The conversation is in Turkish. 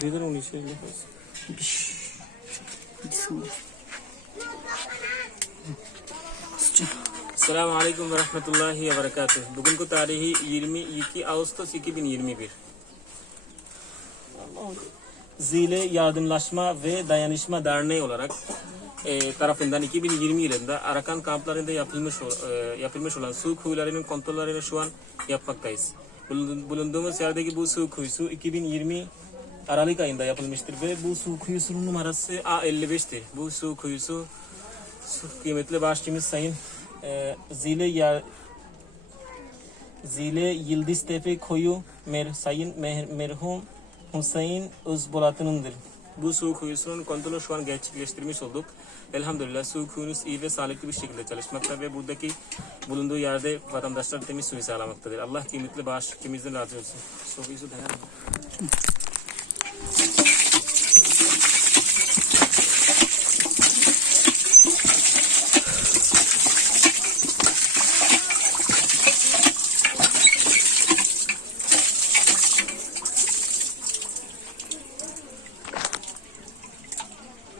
2013 Eylül. Şşş. Bismillah. Kızca. Selamun Aleyküm ve Rahmetullahi ve Berekatuhu. Bugünkü tarihi 22 Ağustos 2021. Zile Yardımlaşma ve Dayanışma Derneği olarak e, tarafından 2020 yılında Arakan kamplarında yapılmış e, yapılmış olan su kuyularının kontrollerini şu an yapmaktayız. Bulun- Bulunduğumuz yerdeki bu su kuyusu 2020 Aralık ayında yapılmıştır ve bu su kuyusunun numarası A55'tir. Bu su kuyusu su kıymetli başçımız Sayın e, Zile Yar Zile Yıldız Tepe Koyu Mer Sayın Mer- merhum Hüseyin Özbolatı'nındır. Bu su kuyusunun kontrolü şu an gerçekleştirmiş olduk. Elhamdülillah su kuyunuz iyi ve sağlıklı bir şekilde çalışmakta ve buradaki bulunduğu yerde vatandaşlar temiz suyu sağlamaktadır. Allah kıymetli bağış kimizden razı olsun. Su kuyusu dayanmıyor.